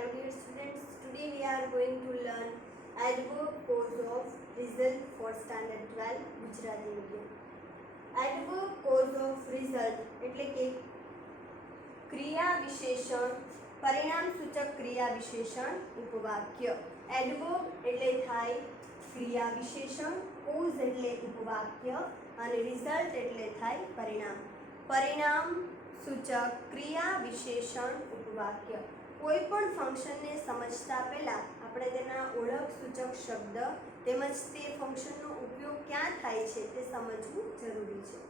Hello dear students, today we are going to learn adverb cause of result for standard 12 Gujarati medium. Adverb cause of result એટલે કે ક્રિયા વિશેષણ પરિણામ સૂચક ક્રિયા વિશેષણ ઉપવાક્ય. Adverb એટલે થાય ક્રિયા વિશેષણ, cause એટલે ઉપવાક્ય અને result એટલે થાય પરિણામ. પરિણામ સૂચક ક્રિયા વિશેષણ ઉપવાક્ય. કોઈપણ ફંક્શનને સમજતા પહેલાં આપણે તેના ઓળખ સૂચક શબ્દ તેમજ તે ફંક્શનનો ઉપયોગ ક્યાં થાય છે તે સમજવું જરૂરી છે.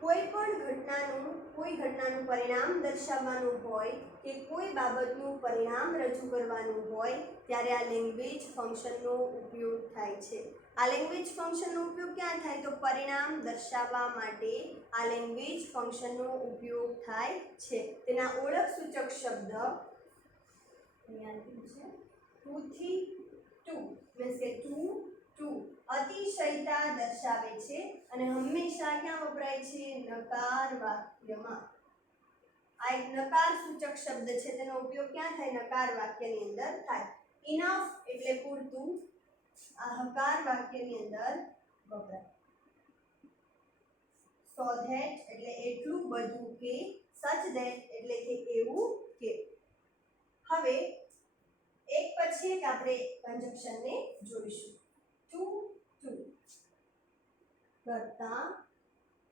કોઈ ઘટનાનું પરિણામ દર્શાવવાનું હોય કે કોઈ બાબતનું પરિણામ રજૂ કરવાનું હોય ત્યારે આ લેંગ્વેજ ફંક્શનનો ઉપયોગ થાય છે. આ લેંગ્વેજ ફંક્શનનો ઉપયોગ ક્યાં થાય તો પરિણામ દર્શાવવા માટે આ લેંગ્વેજ ફંક્શનનો ઉપયોગ થાય છે. તેના ઓળખ સૂચક શબ્દ ટુ થી ટુ મીન્સ કે ટુ અતિશયતા દર્શાવે છે અને હંમેશા ક્યાં વપરાય છે નકાર વાક્યમાં. આ એક નકાર સૂચક શબ્દ છે, તેનો ઉપયોગ ક્યાં થાય નકાર વાક્યની અંદર થાય. ઇનફ એટલે પૂરતું, આ હકાર વાક્યની અંદર વપરાય. સો ધેટ એટલે એટલું બધું કે, સચ ધેટ એટલે કે એવું કે. હવે એક પછી એક આપણે કન્જક્શનને જોઈશું. ટુ ટુ કરતા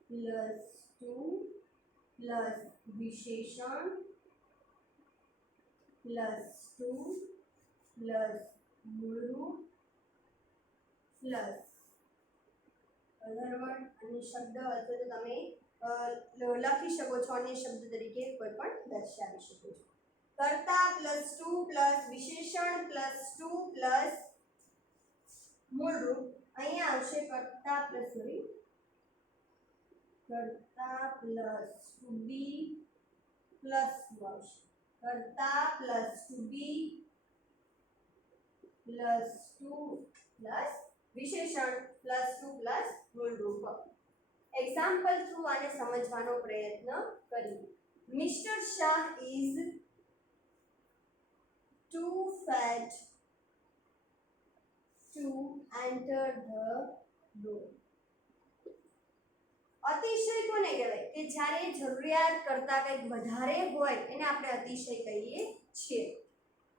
પ્લસ ટુ પ્લસ વિશેષણ પ્લસ ટુ પ્લસ મૂળરૂપ પ્લસ અધરવર્ડ અન્ય શબ્દ અથવા તો તમે લખી શકો છો અન્ય શબ્દ તરીકે કોઈ પણ દર્શાવી શકો છો. કરતા પ્લસ ટુ પ્લસ વિશેષણ પ્લસ ટુ પ્લસ મૂળરૂપ. અહીંયા આવશે કરતા plus to be plus too આવશે. કરતા plus to be plus two plus વિશેષણ પ્લસ ટુ પ્લસ મૂળરૂપ. એક્ઝામ્પલ થ્રુ આને સમજવાનો પ્રયત્ન કરીએ. Mister Shah is too fat to enter the door. અતિશય કોને કહેવાય કે જ્યારે જરૂરિયાત કરતા કંઈક વધારે હોય એને આપણે અતિશય કહીએ છીએ.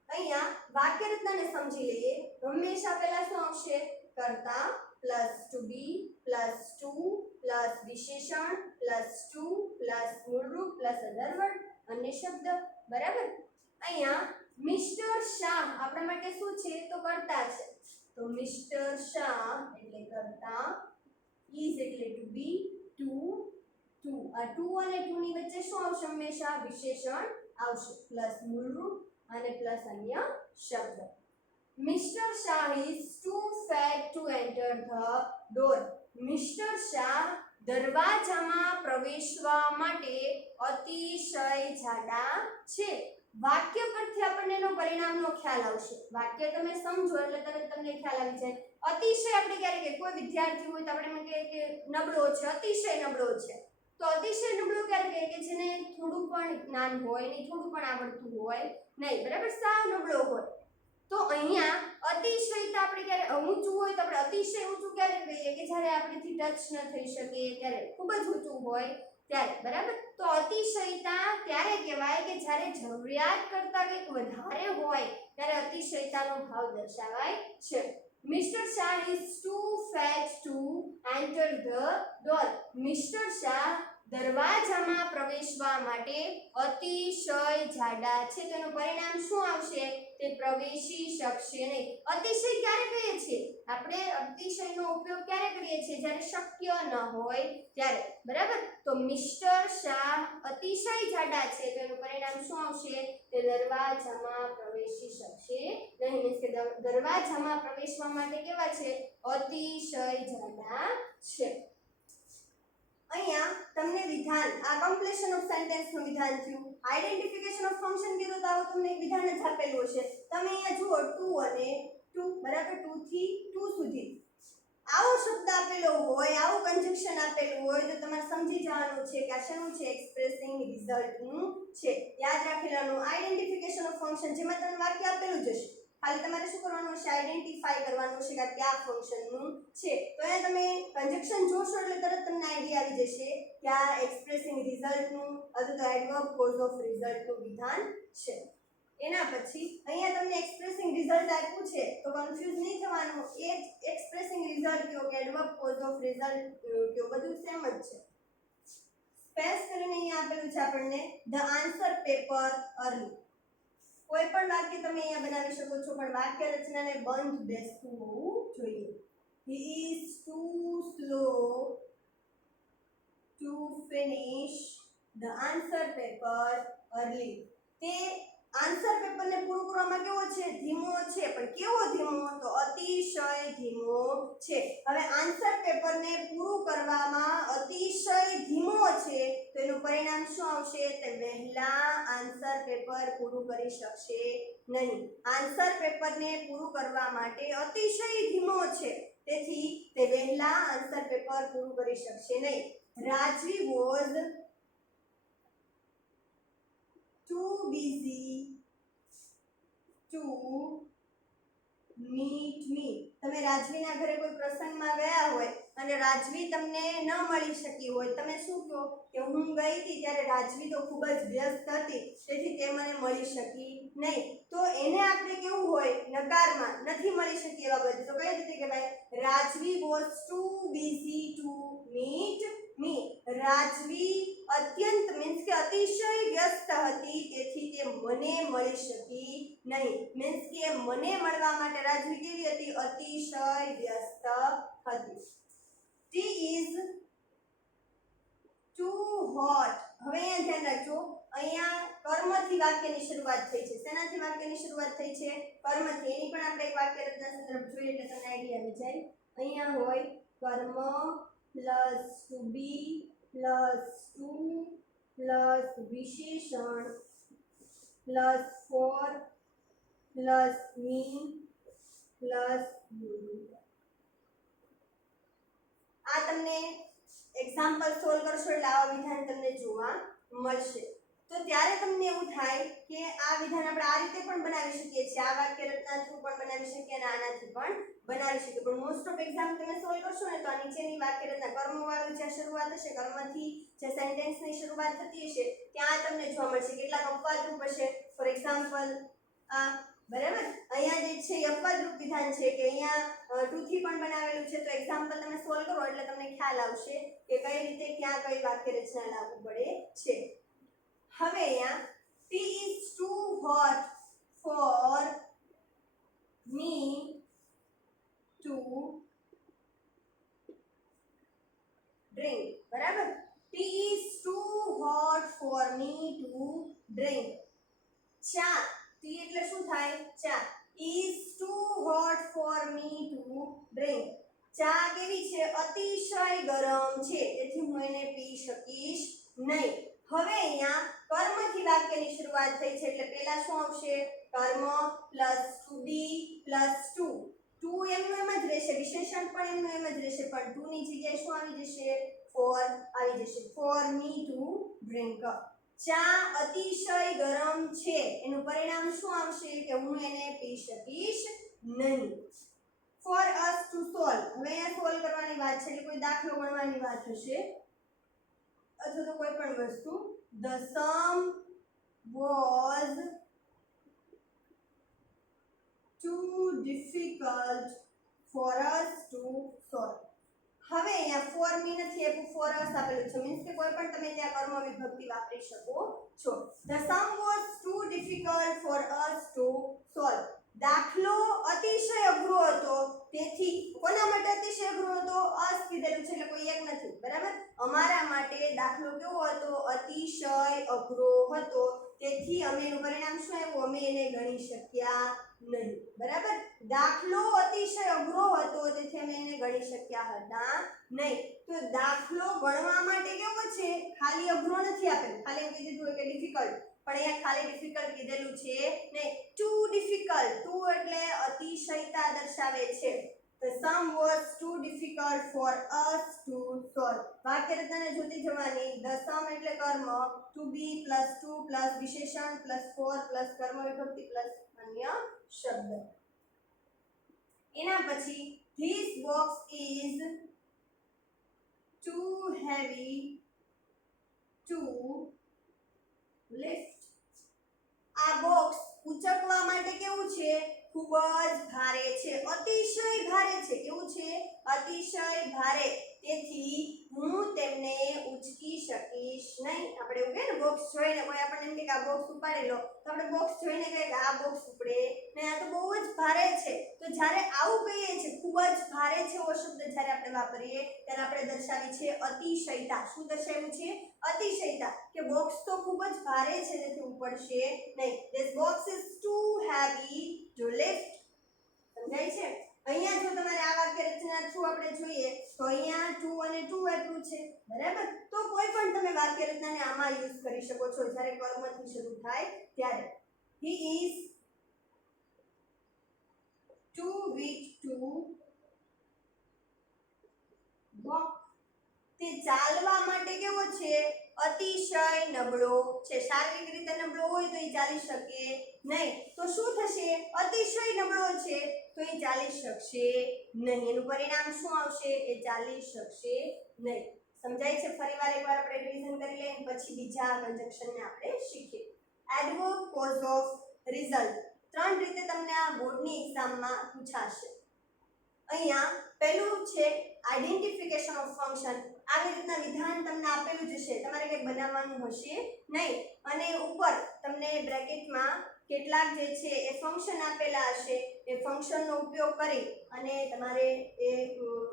અહીંયા વાક્ય રચનાને સમજી લઈએ. હંમેશા પહેલા શું આવશે કરતા plus to be plus two plus વિશેષણ પ્લસ ટુ પ્લસ મૂળરૂપ પ્લસ અધરવર્ડ અન્ય શબ્દ. બરાબર. અહીંયા મિસ્ટર શાહ આપણા માટે શું છે તો કરતા છે, તો મિસ્ટર શાહ એટલે કરતા, ઇઝ એટલે ટુ બી, ટુ આ ટુ અને ટુ ની વચ્ચે શું આવશે હંમેશા વિશેષણ આવશે પ્લસ મૂળરૂપ અને પ્લસ અન્ય શબ્દ. Mister Shah is too fat to enter the door. Mister Shah દરવાજામાં પ્રવેશવા માટે અતિશય જાડા છે. વાક્ય પરથી આપણને એનો પરિણામનો ખ્યાલ આવશે. વાક્ય તમે સમજો એટલે તરત તમને ખ્યાલ આવી જાય. અતિશય આપણે ક્યારે કે કોઈ વિદ્યાર્થી હોય તો આપણે એમ કહીએ કે નબળો છે, અતિશય નબળો છે. તો અતિશય નબળો ક્યારે કહે કે જેને થોડું પણ જ્ઞાન હોય નહીં, થોડું પણ આવડતું હોય નહીં. બરાબર. સાવ નબળો હોય. તો અહીંયા અતિશયતા આપણે ક્યારે ઊંચું હોય તો આપણે અતિશય ઊંચું ક્યારે કહીએ કે જ્યારે આપણેથી ટચ ન થઈ શકે, ત્યારે ખૂબ જ ઊંચું હોય ત્યારે. બરાબર. તો અતિશયતા ત્યારે કહેવાય કે જ્યારે જરૂરિયાત કરતા કંઈક વધારે હોય ત્યારે અતિશયતાનો ભાવ દર્શાવાય છે. Mister Shah is too fat to enter the door. Mister Shah દરવાજામાં પ્રવેશવા માટે અતિશય જાડા છે. તેનું પરિણામ શું આવશે તે પ્રવેશી શકશે નહીં. અતિશય ક્યારે કહીએ છીએ આપણે? અતિશયનો ઉપયોગ ક્યારે કરીએ છીએ જ્યારે શક્ય ન હોય ત્યારે. બરાબર. તો મિસ્ટર શાહ અતિશય જાડા છે, તેનું પરિણામ શું આવશે તે દરવાજામાં પ્રવેશી શકશે નહીં. મીન્સ કે દરવાજામાં પ્રવેશવા માટે કેવા છે અતિશય જાડા છે. અહીંયા તમને વિધાન આ કમ્પ્લીશન ઓફ સેન્ટેન્સ નું વિધાન થયું. આઇડેન્ટિફિકેશન ઓફ ફંક્શન કીધું તો તમને એક વિધાન જ આપેલું હશે. તમે અહીંયા જુઓ ટુ અને ટુ. બરાબર. 2 થી 2 સુધી આવો શબ્દ આપેલો હોય, આવું કન્જક્શન આપેલું હોય તો તમારે સમજી જવાનું છે કે આ શેનું છે, એક્સપ્રેસિંગ રિઝલ્ટનું છે. યાદ રાખી લેવાનું આઇડેન્ટિફિકેશન ઓફ ફંક્શન, જેમાં તમને વાક્ય આપેલું જ હશે, ખાલી તમારે શું કરવાનું છે, આઇડેન્ટિફાઈ કરવાનું છે કે આ કયા ફંક્શનનું છે. તો અહીંયા તમે કન્જક્શન જોશો એટલે તરત તમને આઈડિયા આવી જશે કે આ એક્સપ્રેસિંગ રિઝલ્ટનું અથવા તો એડવર્બ કોઝ ઓફ રિઝલ્ટનું વિધાન છે. એના પછી અહીંયા તમને એક્સપ્રેસિંગ રિઝલ્ટ આપ્યું છે તો કન્ફ્યુઝ નહીં થવાનું, એ એક્સપ્રેસિંગ રિઝલ્ટ કયો કે એડવર્બ કોઝ ઓફ રિઝલ્ટ કયો, બધું સેમ જ છે. સ્પેસ કરીને અહીંયા આપેલું છે આપણને ધ આન્સર પેપર અર્લી. કોઈ પણ વાક્ય તમે અહીંયા બનાવી શકો છો, પણ વાક્ય રચનાને બંધ બેસતું હોવું જોઈએ. He is too slow to finish the answer paper early. તે આન્સર પેપરને પૂરું કરવામાં કેવો છે, ધીમો છે. પણ કેવો ધીમો, તો અતિશય ધીમો છે. હવે આન્સર પેપરને પૂરું કરવામાં અતિશય ધીમો છે તો એનું પરિણામ શું આવશે, તે વહેલા આન્સર પેપર પૂરું કરી શકશે નહીં. આન્સર પેપરને પૂરું કરવા માટે અતિશય ધીમો છે, તેથી તે વહેલા આન્સર પેપર પૂરું કરી શકશે નહીં. રાજવી was too busy to meet me. તમે રાજવીના ઘરે કોઈ પ્રસંગમાં ગયા હોય અને રાજવી તમને ન મળી શકી હોય, તમે શું કહો કે હું ગઈ હતી ત્યારે રાજવી તો ખૂબ જ વ્યસ્ત હતી તેથી તે મને મળી શકી નહીં. તો એને આપણે કેવું હોય, નકારમાં, નથી મળી શકી એવા બધું. તો કઈ રીતે કે ભાઈ રાજવી was too busy to meet me. રાજવી અત્યંત મીન્સ કે અતિશય વ્યસ્ત હતી તેથી તે મને મળી શકી નહીં. મીન્સ કે મને મળવા માટે રાજવી કેવી હતી, અતિશય વ્યસ્ત હતી. tea is too hot. હવે અહીંયા ધ્યાન રાખજો, અહીંયા કર્મથી વાક્યની શરૂઆત થઈ છે. શેનાથી વાક્યની શરૂઆત થઈ છે, કર્મથી. એની પણ આપણે એક વાક્ય રચના સંદર્ભ જોઈએ એટલે તમને આઈડિયા આવી જાય. અહીંયા હોય કર્મ plus to be plus two plus વિશેષણ પ્લસ ફોર પ્લસ મી પ્લસ આ તમને એક્ઝામ્પલ સોલ્વ કરશો એટલે આવા વિધાન તમને જોવા મળશે. તો ત્યારે તમને એવું થાય કે આ વિધાન આપણે આ રીતે પણ બનાવી શકીએ છીએ, આ વાક્ય રચના થ્રુ પણ બનાવી શકીએ અને આનાથી પણ બનાવી શકીએ. પણ મોસ્ટ ઓફ એક્ઝામ તમે સોલ્વ કરશો ને તો આ નીચેની વાક્ય રચના કર્મવાળું જ્યાં શરૂઆત હશે, કર્મથી જે સેન્ટેન્સની શરૂઆત થતી હશે ત્યાં તમને જોવા મળશે. કેટલાક અપવાદરૂપ હશે, ફોર એક્ઝામ્પલ આ બરાબર. અહીંયા જે છે અપવાદરૂપ વિધાન છે કે અહીંયા ટુ થી પણ બનાવેલું છે. તો એક્ઝામ્પલ તમે સોલ્વ કરો એટલે તમને ખ્યાલ આવશે કે કઈ રીતે ક્યાં કઈ વાક્ય રચના લાગુ પડે છે. હવે અહીંયા tea is too hot for me to drink. બરાબર. tea is too hot for me to drink. ચા, tea એટલે શું થાય, ચા. is too hot for me to drink. ચા કેવી છે, અતિશય ગરમ છે તેથી હું એને પી શકીશ નહીં. હવે અહીંયા કર્મથી વાક્યની શરૂઆત થઈ છે એટલે પહેલા શું આવશે, કર્મ plus to be plus two. Two એમનું એમ જ રહેશે, વિશેષણ પણ એમનું એમ જ રહેશે, પણ ટુ ની જગ્યાએ શું આવી જશે, ફોર આવી જશે. For me to drink. ચા અતિશય ગરમ છે એનું પરિણામ શું આવશે કે હું એને પી શકીશ નહીં. For us to solve. હવે અહીંયા સોલ્વ કરવાની વાત છે એટલે કોઈ દાખલો ગણવાની વાત હશે અથવા તો કોઈ પણ વસ્તુ. the sum was too difficult for us to solve. હવે અહીંયા ફોર મી નથી આપ્યું, ફોર અસ આપેલું છે. મીન્સ કે કોઈ પણ તમે ત્યાં કર્મ વિભક્તિ વાપરી શકો છો. the sum was too difficult for us to solve. દાખલો અતિશય અઘરો હતો તેથી કોના માટે અતિશય અઘરો હતો, અસ કીધેલું છે એટલે કોઈ એક નથી. બરાબર. અમારા માટે દાખલો કેવો હતો, અતિશય અઘરો હતો તેથી અમે એનું પરિણામ શું આવ્યું, અમે એને ગણી શક્યા નહીં. બરાબર. દાખલો અતિશય અઘરો હતો તેથી અમે એને ગણી શક્યા હતા નહીં. તો દાખલો ગણવા માટે કેવો છે, ખાલી અઘરો નથી આપેલું, ખાલી એમ કીધું હોય કે ડિફિકલ્ટ, પણ અહીંયા ખાલી ડિફિકલ્ટ કીધેલું છે નહીં. ટુ ડિફિકલ્ટ, ટુ એટલે અતિશયતા દર્શાવે છે. The sum was too difficult for us to solve. વાક્ય રચનાને જોતી જવાની. The sum એટલે કર્મ, to be plus to plus વિશેષણ plus for plus કર્મ વિભક્તિ plus અન્ય શબ્દ. એના પછી this box is too heavy to lift. આ બોક્સ ઉચકવા માટે કેવું છે? ખૂબ જ ભારે છે, અતિશય ભારે છે. કેવું છે? અતિશય ભારે. તેથી હું તેમને ઉચકી શકીશ નહીં. આપણે એવું કહે ને, બોક્સ જોઈને કોઈ આપણને એમ કહે કે આ બોક્સ ઉપાડી લો, તો આપણે બોક્સ જોઈને કહીએ કે આ બોક્સ ઉપડે ને, આ તો બહુ જ ભારે છે. તો જ્યારે આવું કહીએ છીએ, ખૂબ જ ભારે છે એવો શબ્દ જ્યારે આપણે વાપરીએ ત્યારે આપણે દર્શાવી છે અતિશયતા. શું દર્શાવ્યું છે? અતિશયતા. કે બોક્સ તો ખૂબ જ ભારે છે તેથી ઉપડશે નહીં. This box is too heavy to lift. સમજાય છે? અહીંયા જો તમારે આ વાક્ય રચના થ્રુ આપણે જોઈએ તો અહીંયા ટુ અને ટુ આપ્યું છે, બરાબર? તો કોઈ પણ તમે વાક્ય રચનાને આમાં યુઝ કરી શકો છો જ્યારે કર્મથી શરૂ થાય ત્યારે. He is too weak to walk. તે ચાલવા માટે કેવો છે? અતિશય નબળો છે. શારીરિક રીતે નબળો હોય તો એ ચાલી શકે નહીં. તો શું થશે? અતિશય નબળો છે તો એ ચાલી શકશે નહીં. એનું પરિણામ શું આવશે? એ ચાલી શકશે નહીં. સમજાય છે? ફરીવાર એકવાર આપણે રિવિઝન કરી લઈએ પછી બીજા કન્જક્શનને આપણે શીખીએ. Adverb, cause of, result. ત્રણ રીતે તમને આ બોર્ડની એક્ઝામમાં પૂછાશે. અહીંયા પહેલું છે આઇડેન્ટિફિકેશન ઓફ ફંક્શન. આવી રીતના વિધાન તમને આપેલું જ હશે, તમારે કંઈ બનાવવાનું હશે નહીં. અને ઉપર તમને બ્રેકેટમાં કેટલાક જે છે એ ફંક્શન આપેલા હશે. એ ફંક્શનનો ઉપયોગ કરી અને તમારે એ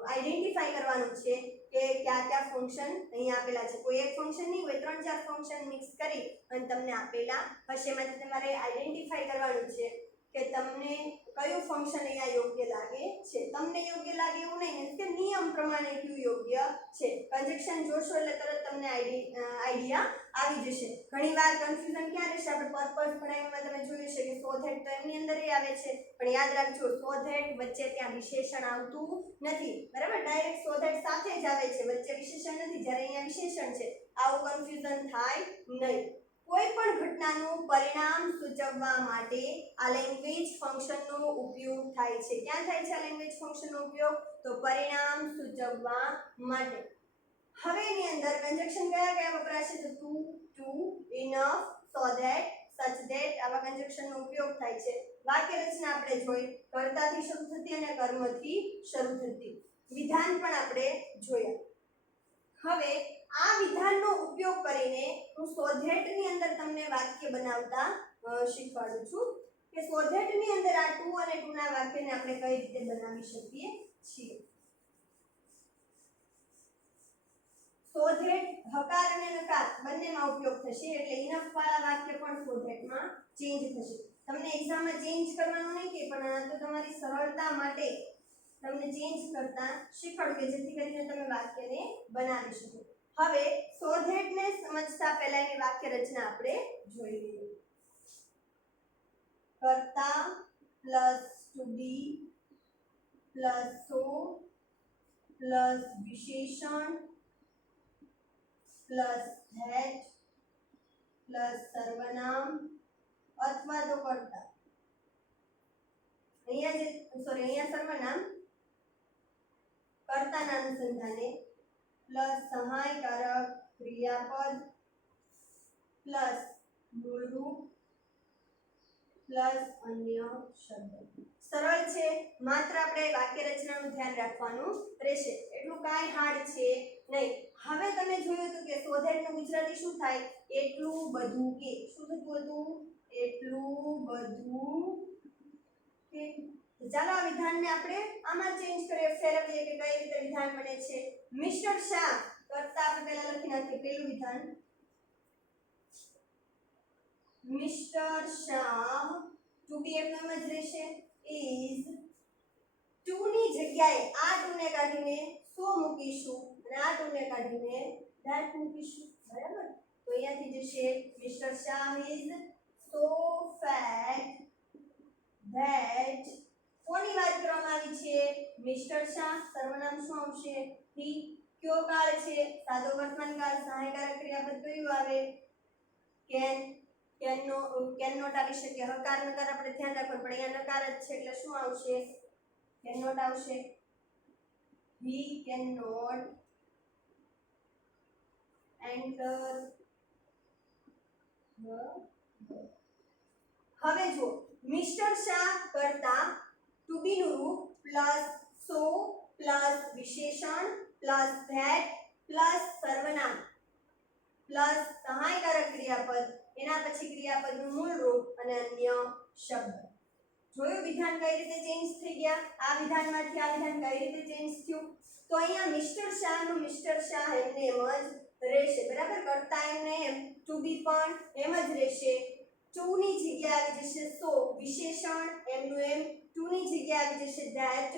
આઈડેન્ટિફાઈ કરવાનું છે કે કયા કયા ફંક્શન અહીંયા આપેલા છે. કોઈ એક ફંક્શન નહીં હોય, 3-4 ફંક્શન મિક્સ કરી અને તમને આપેલા હશે. એમાંથી તમારે આઈડેન્ટિફાઈ કરવાનું છે કે તમને કયું ફંક્શન અહીંયા યોગ્ય લાગે છે. તમને યોગ્ય લાગે એવું નહીં, મીન્સ કે નિયમ પ્રમાણે કયું યોગ્ય છે. કન્જક્શન જોશો એટલે તરત તમને આઈડિયા આવી જશે. ઘણીવાર કન્ફ્યુઝન ક્યાં રહેશે? આપણે પર્પઝ ભણાવવામાં તમે જોયું છે કે સો ધેટ તો એમની અંદર આવે છે, પણ યાદ રાખજો સો ધેટ વચ્ચે ત્યાં વિશેષણ આવતું નથી, બરાબર? ડાયરેક્ટ સો ધેટ સાથે જ આવે છે, વચ્ચે વિશેષણ નથી. જ્યારે અહીંયા વિશેષણ છે, આવું કન્ફ્યુઝન થાય નહીં. કોઈ પણ ઘટનાનું પરિણામ સૂચવવા માટે આ લેંગ્વેજ ફંક્શનનો ઉપયોગ થાય છે. ક્યાં થાય છે આ લેંગ્વેજ ફંક્શનનો ઉપયોગ? તો પરિણામ સૂચવવા માટે. હવે એની અંદર કન્જક્શન કયા કયા વપરાશે? તો too, too, enough, so that, such that આવા કન્જક્શનનો ઉપયોગ થાય છે. વાક્ય રચના આપણે જોઈ, કર્તાથી શરૂ થતી અને કર્મથી શરૂ થતી. વિધાન પણ આપણે જોયા. હવે આ વિધાનનો ઉપયોગ કરીને હું સોધેટની અંદર તમને વાક્ય બનાવતા શીખવાડું છું કે સોધેટની અંદર આ ટુ અને ટુ ના વાક્યને આપણે કઈ રીતે બનાવી શકીએ છીએ. સોધેટ હકાર અને નકાર બંનેમાં ઉપયોગ થશે, એટલે ઇનફ વાળા વાક્ય પણ સોધેટમાં ચેન્જ થશે. તમને એક્ઝામમાં ચેન્જ કરવાનું નહીં કે, પણ તો તમારી સરળતા માટે તમને ચેન્જ કરતા શીખવાડું કે જેથી કરીને તમે વાક્યને બનાવી શકો. હવે સોધેટને સમજતા પહેલા એની વાક્ય રચના આપણે જોઈ લઈએ. કર્તા plus to be plus so plus વિશેષણ પ્લસ ધેટ પ્લસ સર્વનામ અથવા તો કર્તા. અહીંયા સર્વનામ કર્તાના અનુસંધાને પ્લસ સહાયકારક ક્રિયાપદ પ્લસ મૂળરૂપ પ્લસ અન્ય શબ્દ. સરળ છે, માત્ર આપણે વાક્ય રચનાનું ધ્યાન રાખવાનું રહેશે, એટલું કાંઈ હાર્ડ છે નહીં. હવે તમે જોયું હતું કે સોધેટનું ગુજરાતી શું થાય? એટલું બધું કે. શું થતું હતું? એટલું બધું કે. ચાલો આ વિધાનને આપણે આમાં ચેન્જ કરીએ, ફેરવીએ કે કઈ રીતે વિધાન બને છે. મિસ્ટર શાહ કરતા આપણે પહેલા લખી નાખીએ. પહેલું વિધાન મિસ્ટર શાહ ટુ બી એમ જ રહેશે. ઇઝ ટુ ની જગ્યાએ આ ટુ ને કાઢીને સો મૂકીશું અને આ ટુ ને કાઢીને ધેટ મૂકીશું, બરાબર? તો અહીંયાથી જશે mister Shah is so fat that કોની વાત કરવામાં આવી છે? મિસ્ટર શાહ. સર્વનામ શું આવશે? હી. કયો કાળ છે? સાદો વર્તમાન કાળ. સહાયકારક ક્રિયાપદ કયું આવે? કેન. કેન નોટ આવી શકે. હકાર નકાર આપણે ધ્યાન રાખવું પડે. અહીંયા નકાર જ છે એટલે શું આવશે? કેન નોટ આવશે. he cannot enter the door. હવે જો મિસ્ટર શાહ કરતા ટુ બી નું રૂપ પ્લસ સો પ્લસ વિશેષણ પ્લસ ધેટ પ્લસ સર્વનામ પ્લસ સહાયકારક ક્રિયાપદ એના પછી ક્રિયાપદનું મૂળ રૂપ અને અન્ય શબ્દ. જોયું વિધાન કઈ રીતે ચેન્જ થઈ ગયા? આ વિધાનમાંથી આ વિધાન કઈ રીતે ચેન્જ થયું? તો અહીંયા મિસ્ટર શાહ નું મિસ્ટર શાહ એમને એમ જ રહેશે. બરાબર. કરતા એમને એમ ટુ બી પણ એમ જ રહેશે. ટુ ની જગ્યાએ આવી જશે સો. વિશેષણ એમનું એમ ટુ ની જગ્યાએ આવી જશે ધેટ.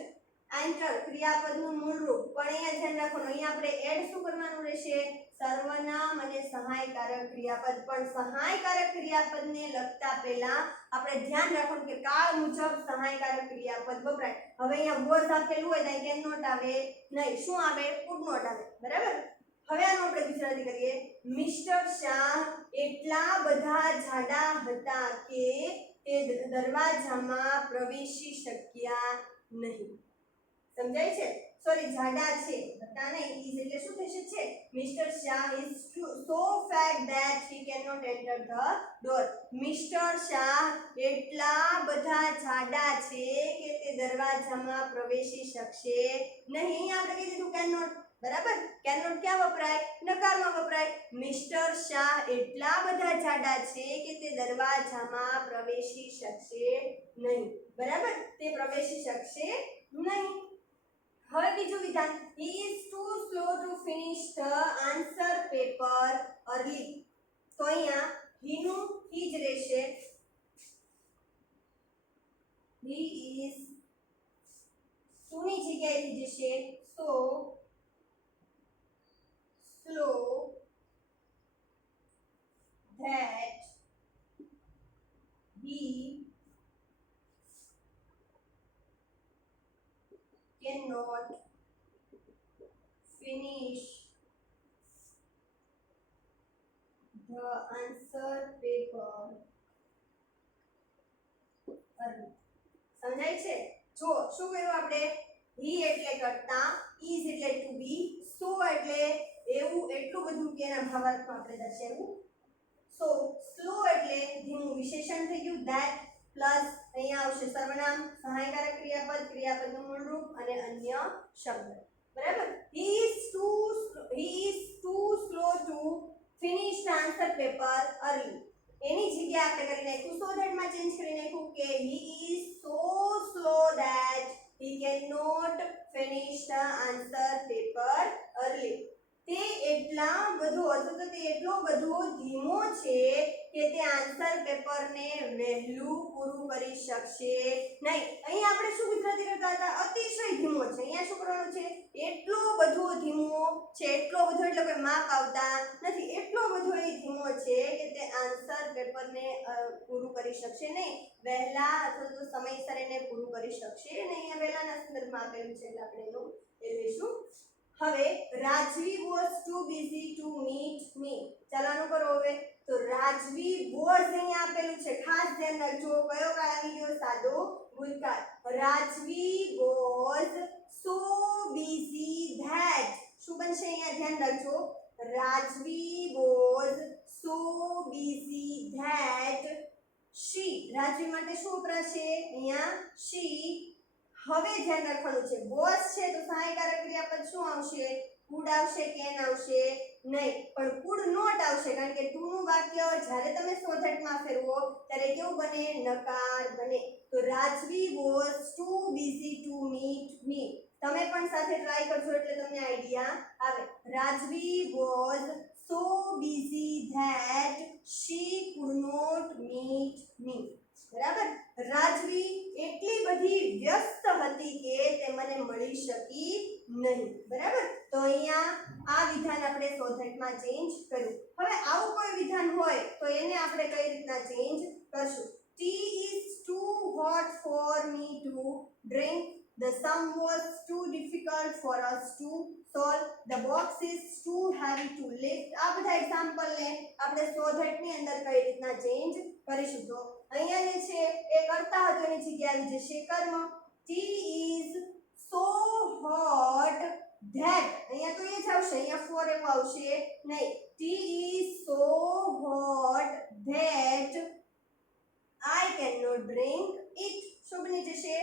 એન્ટર ક્રિયાપદનું મૂળ રૂપ. પણ અહીંયા ધ્યાન રાખવાનું, અહીંયા આપણે એડ શું કરવાનું રહેશે? સર્વનામ અને સહાયકારક ક્રિયાપદ. પણ સહાયકારક ક્રિયાપદને લગતા પહેલા આપણે ધ્યાન રાખવાનું કે કાળ મુજબ સહાયકારક ક્રિયાપદ વપરાય. હવે અહીંયા વોઝ આપેલું હોય તો કેન નોટ આવે નહીં. શું આવે? કુડ નોટ આવે. બરાબર. હવે આનો આપણે ગુજરાતી કરીએ. મિસ્ટર શાહ એટલા બધા જાડા હતા કે તે દરવાજામાં પ્રવેશી શક્યા નહીં. સમજાય છે? સોરી, જાડા છે, હતા નહીં. ઇઝ એટલે શું થશે? છે. Mister Shah is so fat that he cannot enter the door. Mister Shah એટલા બધા જાડા છે કે તે દરવાજામાં પ્રવેશી શકશે નહીં. આપણે કહી દીધું કેન નોટ. બરાબર. કેન નોટ ક્યાં વપરાય? નકારમાં વપરાય. મિસ્ટર શાહ એટલા બધા જાડા છે કે તે દરવાજામાં પ્રવેશી શકશે નહીં. બરાબર. તે પ્રવેશી શકશે નહીં. હવે બીજું વિધાન. he is too slow to finish the answer paper early. તો અહીંયા he નું he જ રહેશે. he is to ની જગ્યાએ થઈ જશે so slow that he cannot finish the answer paper early. સમજાય છે? જો શું કર્યું આપણે? he એટલે કરતા, is એટલે ટુ બી, so એટલે એવું એટલું બધું કે એના ભાવાર્થમાં આપણે દર્શાવ્યું. so slow એટલે ધીમું વિશેષણ થઈ ગયું. that પ્લસ અહીંયા આવશે સર્વનામ, સહાયકારક ક્રિયાપદ, ક્રિયાપદનું મૂળ રૂપ અને અન્ય શબ્દ. બરાબર. he is too slow to finish the answer paper early. એની જગ્યાએ આપણે કરી નાખ્યું so that માં ચેન્જ કરી નાખ્યું કે he is so slow that he cannot finish the answer paper early. તે એટલા બધો અથવા તો તે એટલો બધો ધીમો છે કે તે આન્સર પેપરને વહેલું પૂરું કરી શકશે નહીં. અહીં આપણે શું ગુજરાતી કરતા હતા? અતિશય ધીમો છે. અહીંયા શું કરવાનું છે? એટલો બધો ધીમો છે. એટલો બધો એટલે કોઈ માપ આવતા નથી. એટલો બધો એ ધીમો છે કે તે આન્સર પેપરને પૂરું કરી શકશે નહીં. વહેલા અથવા તો સમયસર એને પૂરું કરી શકશે નહીં. અહીંયા વહેલાના સંદર્ભમાં આપેલું છે એટલે આપણે એનું એ લઈશું. હવે રાજવી was too busy to meet me. ચાલાનું કરો હવે. તો રાજવી was અહીંયા આપેલું છે. ખાસ ધ્યાન રાખજો કયો કાળ આવી ગયો? સાદો ભૂતકાળ. રાજવી was so busy that શું બનશે? અહીંયા ધ્યાન રાખજો. રાજવી was so busy that she. રાજવી માટે શું વપરાશે? અહીંયા she. હવે ધ્યાન રાખવાનું છે was છે તો સહાયકારક ક્રિયાપદ શું આવશે? could આવશે, can આવશે નહીં. પણ could not આવશે કારણ કે to નું વાક્ય જ્યારે તમે સોધટમાં ફેરવો ત્યારે કેવું બને? નકાર બને. તો રાજવી was too busy to meet me. તમે પણ સાથે ટ્રાય કરજો એટલે તમને આઈડિયા આવે. રાજવી was so busy that she could not meet me. બરાબર. રાજવી એટલી બધી વ્યસ્ત હતી કે તે મને મળી શકી નહીં. બરાબર. તો અહીંયા આ વિધાન આપણે સોધટમાં ચેન્જ કર્યું. હવે આવું કોઈ વિધાન હોય તો એને આપણે કઈ રીતના ચેન્જ કરશું? tea is too hot for me to drink. The sum was too difficult for us to solve. The box is too heavy to lift. આ બધા એક્ઝામ્પલ ને આપણે so that ની અંદર કઈ રીતના ચેન્જ કરીશું. તો અહીંયા જે છે એ કરતા હતો એની જગ્યાએ આવી જશે કર્મ. tea is so hot that, અહીંયા તો એ જ આવશે, અહીંયા for એવું આવશે નહીં. tea is so hot that I cannot drink it. શું બની જશે?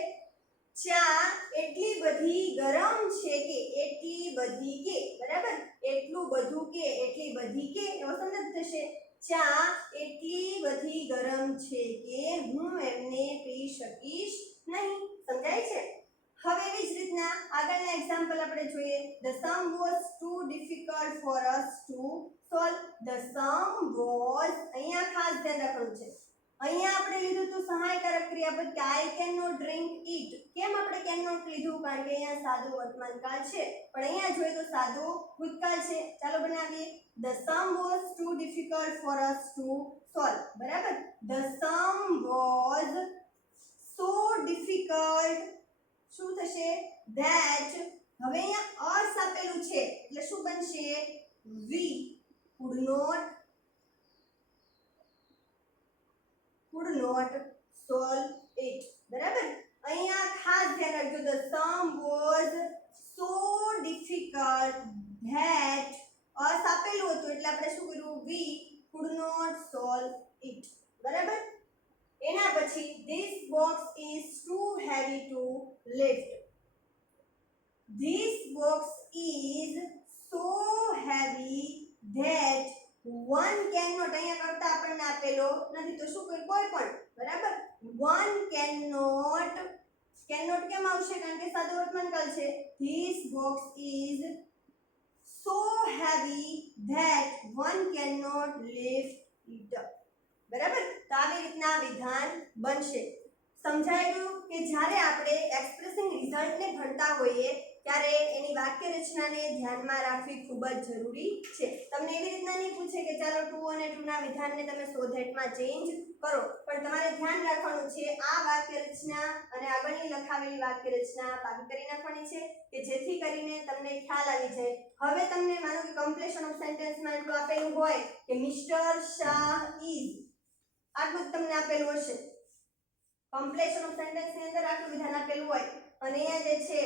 ચા એટલી બધી ગરમ છે કે, એટલી બધી કે, બરાબર, એટલું બધું કે, એટલી બધી કે, એવો સંદર્ભ થશે. ચા એટલી બધી ગરમ છે કે હું એમને પી શકીશ નહીં. સમજાય છે? હવે એવી જ રીતના આગળના એક્ઝામ્પલ આપણે જોઈએ. The sum was too difficult for us to solve. The sum was, અહીંયા ખાસ ધ્યાન રાખવાનું છે. અહીંયા આપણે લીધું તો સહાયકારક ક્રિયાપદ કે I cannot drink it. કેમ આપણે cannot લીધું? કારણ કે અહીંયા સાદું વર્તમાનકાળ છે, પણ અહીંયા જોઈએ તો સાદું ભૂતકાળ છે. ચાલો બનાવીએ. The sum was too difficult for us to solve. બરાબર, the sum was so difficult, શું થશે? that. હવે અહીંયા us આપેલું છે એટલે શું બનશે? we could not solve it. બરાબર, અહીંયા ખાસ ધ્યાન રાખજો. the sum was so difficult that us આપેલું હતું એટલે આપણે શું કર્યું? we could not solve it. બરાબર, એના પછી this box is too heavy to lift. This box is so heavy that one cannot, અહીંયા કરતા આપણને આપેલો નથી તો શું કોઈ પણ, બરાબર, one cannot કેમ આવશે? કારણ કે સાદો વર્તમાનકાળ છે. This box is so heavy that one cannot lift it up. બરાબર, તો આવી રીતના વિધાન બનશે. સમજાઈ ગયું કે જ્યારે આપણે એક્સપ્રેસિંગ રિઝલ્ટને ભણતા હોઈએ ત્યારે એની વાક્ય રચનાને ધ્યાનમાં રાખવી ખૂબ જ જરૂરી છે. તમને એવી રીતના નહીં પૂછે કે ચાલો ટુ અને ટુના વિધાનને તમે સો ધેટમાં ચેન્જ કરો, પણ તમારે ધ્યાન રાખવાનું છે આ વાક્ય રચના અને આગળની લખાવેલી વાક્ય રચના પાકી કરી નાખવાની છે કે જેથી કરીને તમને ખ્યાલ આવી જાય. હવે તમને માનો કે કમ્પ્લીશન ઓફ સેન્ટેન્સમાં એટલું આપેલું હોય કે મિસ્ટર શાહ ઇઝ, આટલું જ તમને આપેલું હશે. કમ્પ્લીશન ઓફ સેન્ટેન્સની અંદર આટલું વિધાન આપેલું હોય અને અહીંયા જે છે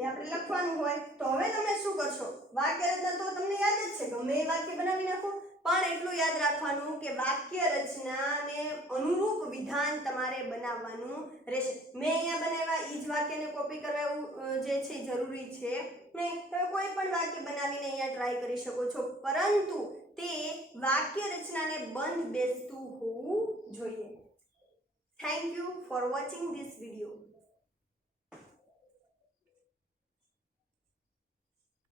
એ આપણે લખવાનું હોય તો હવે તમે શું કરશો? વાક્ય રચના તો તમને યાદ જ છે, ગમે એ વાક્ય બનાવી નાખો, પણ એટલું યાદ રાખવાનું કે વાક્ય રચનાને અનુરૂપ વિધાન તમારે બનાવવાનું રહેશે. મેં અહીંયા બનાવ્યા એ જ વાક્યને કોપી કરવા એવું જે છે જરૂરી છે નહીં. તમે કોઈ પણ વાક્ય બનાવીને અહીંયા ટ્રાય કરી શકો છો, પરંતુ તે વાક્ય રચનાને બંધ બેસતું હોવું જોઈએ. Thank you for watching this video.